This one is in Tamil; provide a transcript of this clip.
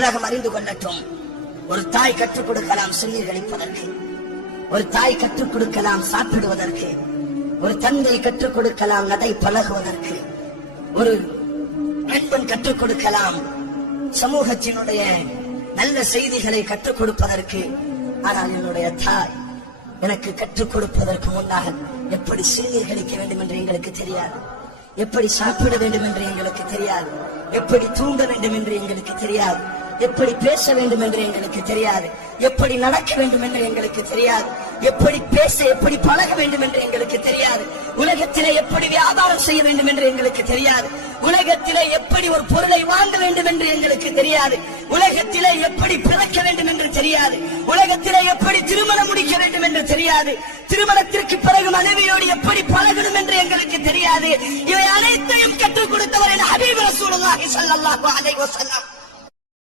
உலகம் அறிந்து கொள்ளட்டும். ஒரு தாய் கற்றுக் கொடுக்கலாம் சிறுநீர் கழிப்பதற்கு, ஒரு தாய் கற்றுக் கொடுக்கலாம் சாப்பிடுவதற்கு, ஒரு தந்தை கற்றுக் கொடுக்கலாம் நடை பழகுவதற்கு, ஒரு நண்பன் கற்றுக் கொடுக்கலாம் சமூகத்தினுடைய நல்ல செய்திகளை கற்றுக் கொடுப்பதற்கு. ஆனால் என்னுடைய தாய் எனக்கு கற்றுக் கொடுப்பதற்கு முன்னாக எப்படி சிறுநீர் கழிக்க வேண்டும் என்று எங்களுக்கு தெரியாது, எப்படி சாப்பிட வேண்டும் என்று எங்களுக்கு தெரியாது, எப்படி தூங்க வேண்டும் என்று எங்களுக்கு தெரியாது, எப்படி பேச வேண்டும் என்று எங்களுக்கு தெரியாது, எப்படி நடக்க வேண்டும் என்று எங்களுக்கு தெரியாது, எப்படி பேச எப்படி பழக வேண்டும் என்று எங்களுக்கு தெரியாது, உலகத்திலே எப்படி வியாபாரம் செய்ய வேண்டும் என்று எங்களுக்கு தெரியாது, உலகத்திலே எப்படி ஒரு பொருளை வாங்க வேண்டும் என்று எங்களுக்கு தெரியாது, உலகத்திலே எப்படி பிறக்க வேண்டும் என்று தெரியாது, உலகத்திலே எப்படி திருமணம் முடிக்க வேண்டும் என்று தெரியாது, திருமணத்திற்கு பிறகு மனைவியோடு எப்படி பழகணும் என்று எங்களுக்கு தெரியாது. இவை அனைத்தையும் கற்றுக் கொடுத்தவர் ஹபீப் ரசூலுல்லாஹி ஸல்லல்லாஹு அலைஹி வஸல்லம்.